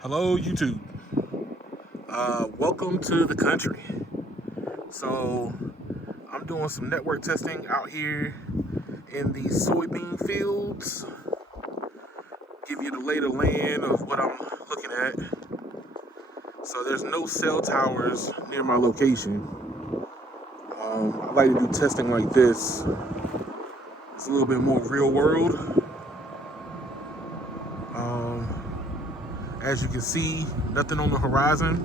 Hello, YouTube. Welcome to the country. So, I'm doing some network testing out here in the soybean fields. Give you the lay of the land of what I'm looking at. So, there's no cell towers near my location. I like to do testing like this. It's a little bit more real world. As you can see, nothing on the horizon.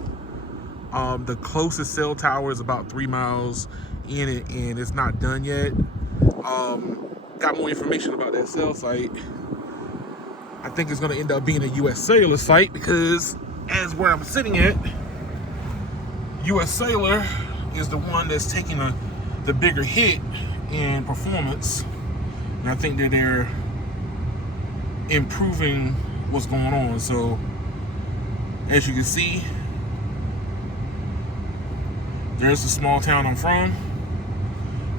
The closest cell tower is about 3 miles in it, and it's not done yet. Got more information about that cell site. I think it's going to end up being a US Cellular site because, as where I'm sitting at, US Cellular is the one that's taking the bigger hit in performance, and I think that they're improving what's going on. So, as you can see, there's the small town I'm from.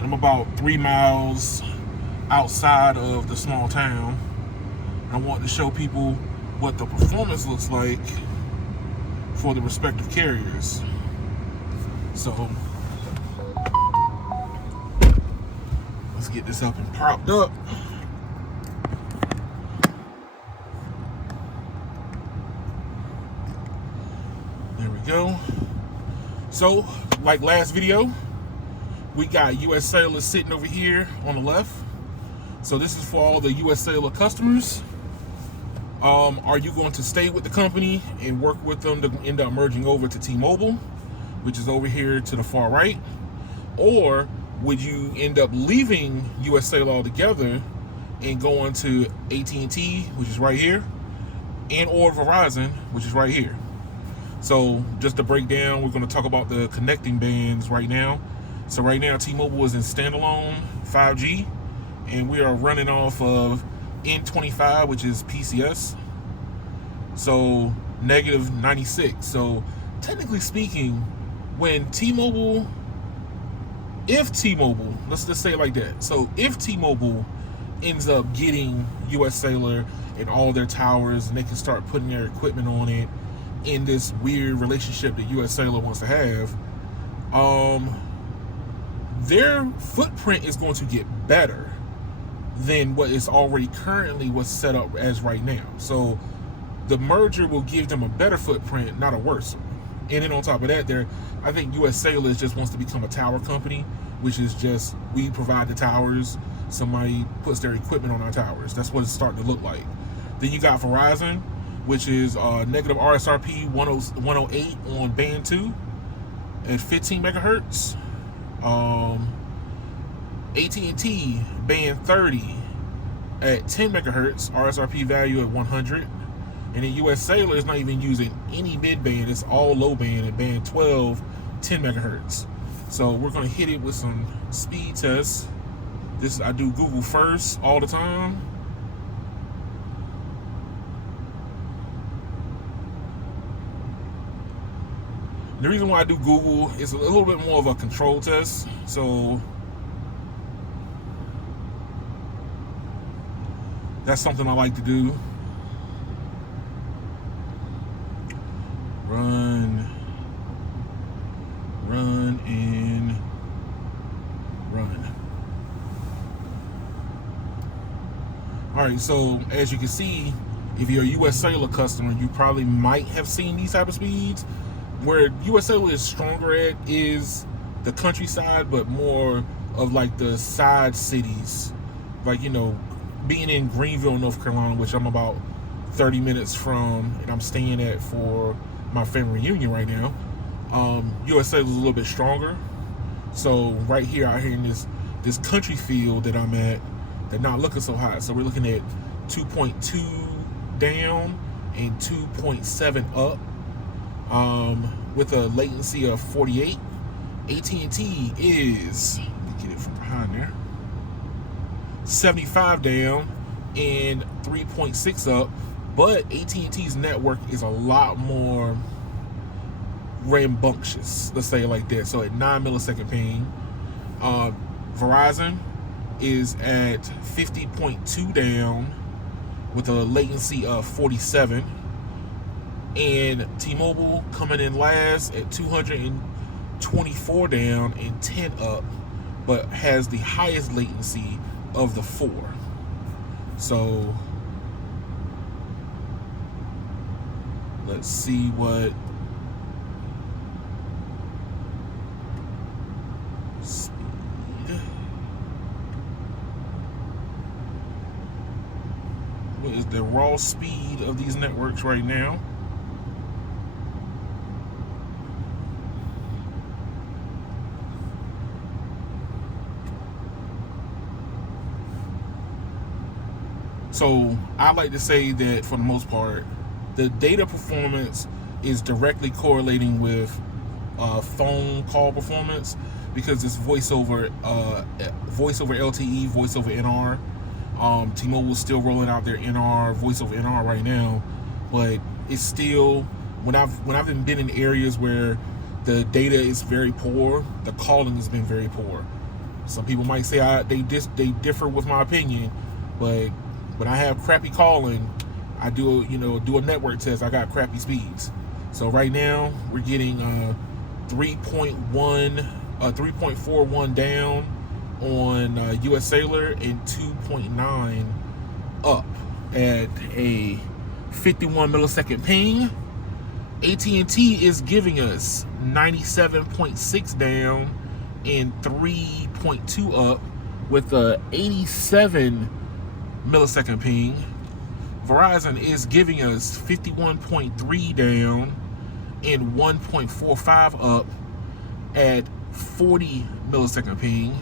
I'm about 3 miles outside of the small town. I want to show people what the performance looks like for the respective carriers. So let's get this up and propped up. There we go. So, like last video, we got US Cellular sitting over here on the left. So this is for all the US Cellular customers. Are you going to stay with the company and work with them to end up merging over to T-Mobile, which is over here to the far right? Or would you end up leaving US Cellular altogether and going to At&T, which is right here, and or Verizon, which is right here? So just to break down, we're going to talk about the connecting bands right now. So right now, T-Mobile is in standalone 5G, and we are running off of N25, which is PCS. So negative 96. So technically speaking, when T-Mobile, if T-Mobile, let's just say it like that. So if T-Mobile ends up getting US Cellular and all their towers, and they can start putting their equipment on it, in this weird relationship that US Cellular wants to have, their footprint is going to get better than what is already currently what's set up as right now. So the merger will give them a better footprint, not a worse one. And then on top of that, I think US Cellular just wants to become a tower company, which is just, we provide the towers, somebody puts their equipment on our towers. That's what it's starting to look like. Then you got Verizon, which is negative RSRP 108 on band 2 at 15 megahertz. AT&T band 30 at 10 megahertz, RSRP value at 100. And then US Cellular is not even using any mid-band, it's all low band at band 12, 10 megahertz. So we're going to hit it with some speed tests. I do Google first all the time. The reason why I do Google is a little bit more of a control test. So that's something I like to do. Run, and run. All right, so as you can see, if you're a US Cellular customer, you probably might have seen these type of speeds. Where US Cellular is stronger at is the countryside, but more of like the side cities. Like, being in Greenville, North Carolina, which I'm about 30 minutes from, and I'm staying at for my family reunion right now. US Cellular is a little bit stronger. So right here, out here in this country field that I'm at, they're not looking so hot. So we're looking at 2.2 down and 2.7 up. With a latency of 48. AT&T is, let me get it from behind there, 75 down and 3.6 up, but AT&T's network is a lot more rambunctious, let's say it like that. So at 9 millisecond ping, Verizon is at 50.2 down with a latency of 47. and T-Mobile coming in last at 224 down and 10 up, but has the highest latency of the four. So let's see what speed. What is the raw speed of these networks right now? So I like to say that for the most part, the data performance is directly correlating with phone call performance, because it's voice over LTE, voice over NR. T-Mobile is still rolling out their NR, voice over NR right now, but it's still, when I've been in areas where the data is very poor, the calling has been very poor. Some people might say they differ with my opinion, but when I have crappy calling, I do a network test. I got crappy speeds. So right now we're getting 3.41 down on US Cellular and 2.9 up at a 51 millisecond ping. At&T is giving us 97.6 down and 3.2 up with a 87 millisecond ping. Verizon is giving us 51.3 down and 1.45 up at 40 millisecond ping.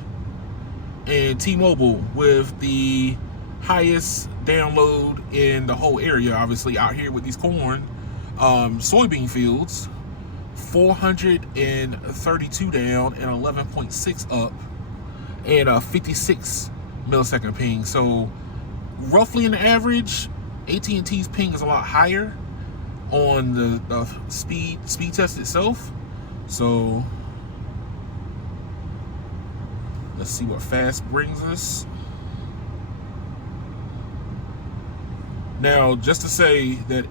And T-Mobile with the highest download in the whole area, obviously out here with these corn soybean fields, 432 down and 11.6 up and a 56 millisecond ping. So roughly in the average, AT&T's ping is a lot higher on the speed test itself. So let's see what fast brings us. Now, just to say that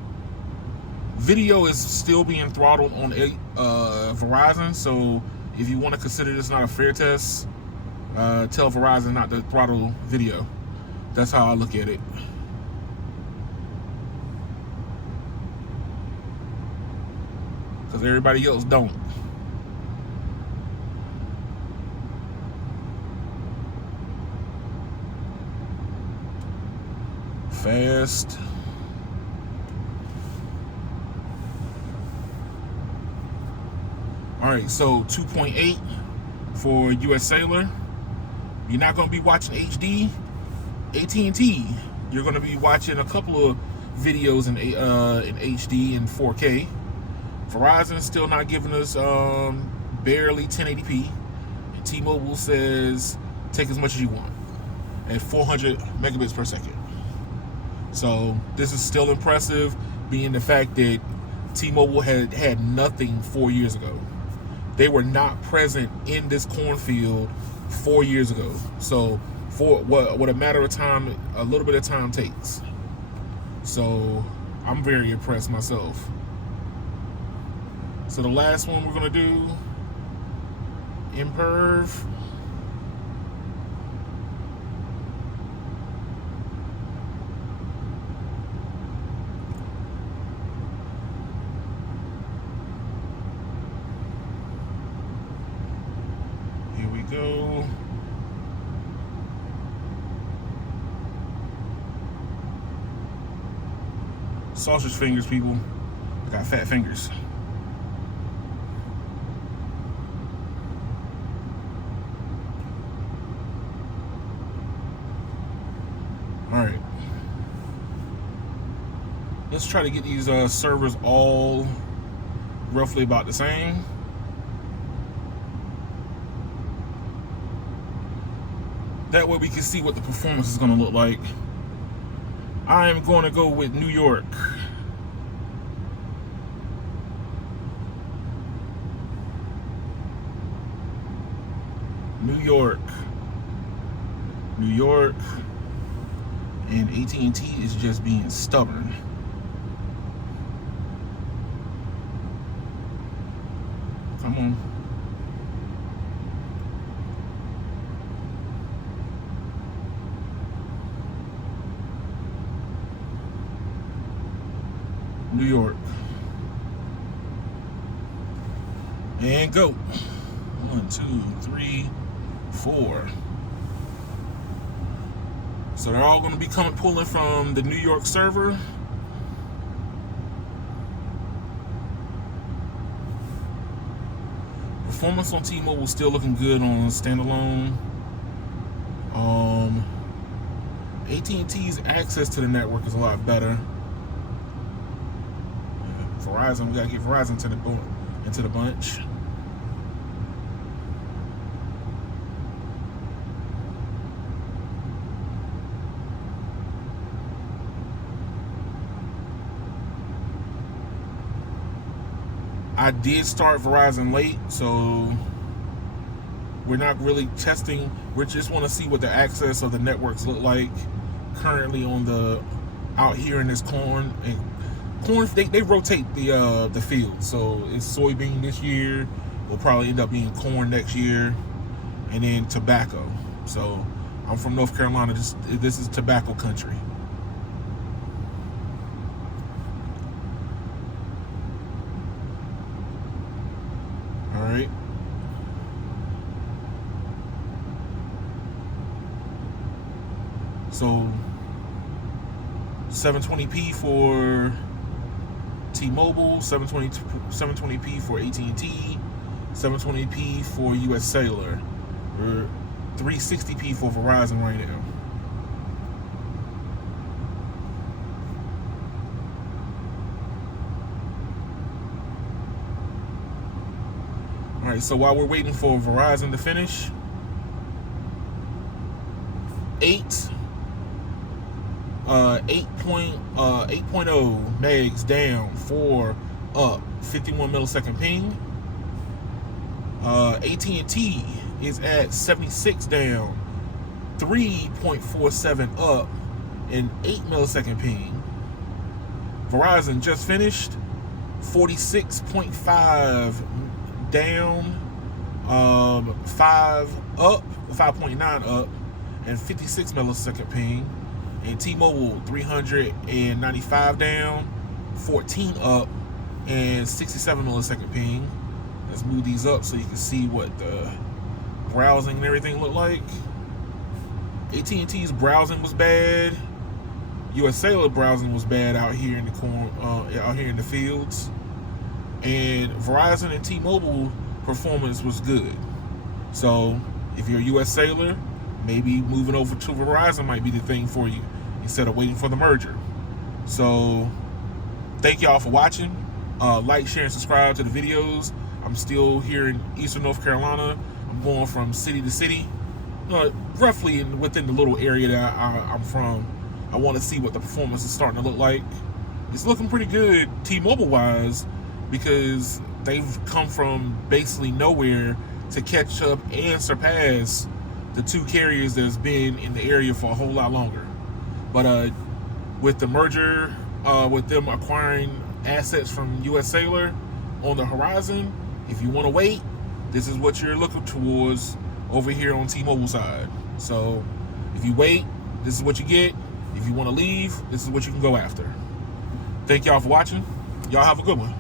video is still being throttled on Verizon, so if you want to consider this not a fair test, tell Verizon not to throttle video. That's how I look at it. Because everybody else don't. Fast. All right, so 2.8 for US Cellular. You're not going to be watching HD. AT&T, you're going to be watching a couple of videos in HD and 4K. Verizon still not giving us barely 1080p. And T-Mobile says take as much as you want at 400 megabits per second. So this is still impressive, being the fact that T-Mobile had nothing 4 years ago. They were not present in this cornfield 4 years ago. So for what a matter of time, a little bit of time takes. So I'm very impressed myself. So the last one we're gonna do, imperv. Here we go. Sausage fingers, people. I got fat fingers. All right. Let's try to get these servers all roughly about the same. That way we can see what the performance is going to look like. I am going to go with New York. New York. And AT&T is just being stubborn. on. New York. And go. 1, 2, 3, 4. So they're all going to be pulling from the New York server. Performance on T-Mobile still looking good on standalone. AT&T's access to the network is a lot better. Verizon, we gotta get Verizon into the bunch. I did start Verizon late, so we're not really testing. We just want to see what the access of the networks look like currently out here in this corn. And corn, they rotate the field. So it's soybean this year. Will probably end up being corn next year, and then tobacco. So I'm from North Carolina. This is tobacco country. All right. So 720p for T-Mobile, 720p for AT&T, 720p for US Cellular, or 360p for Verizon right now. All right, so while we're waiting for Verizon to finish, 8.0 megs down, 4 up, 51 millisecond ping. AT&T is at 76 down, 3.47 up, and 8 millisecond ping. Verizon just finished, 46.5 down, 5 up, 5.9 up, and 56 millisecond ping. And T-Mobile 395 down, 14 up, and 67 millisecond ping. Let's move these up so you can see what the browsing and everything look like. AT&T's browsing was bad. US Cellular browsing was bad out here in the fields. And Verizon and T-Mobile performance was good. So if you're US Cellular, maybe moving over to Verizon might be the thing for you instead of waiting for the merger. So thank y'all for watching. Like, share, and subscribe to the videos. I'm still here in Eastern North Carolina. I'm going from city to city, roughly within the little area that I'm from. I want to see what the performance is starting to look like. It's looking pretty good T-Mobile wise, because they've come from basically nowhere to catch up and surpass the two carriers that's been in the area for a whole lot longer. But with the merger, with them acquiring assets from US Cellular on the horizon, if you want to wait, this is what you're looking towards over here on T-Mobile side. So if you wait, this is what you get. If you want to leave, this is what you can go after. Thank y'all for watching. Y'all have a good one.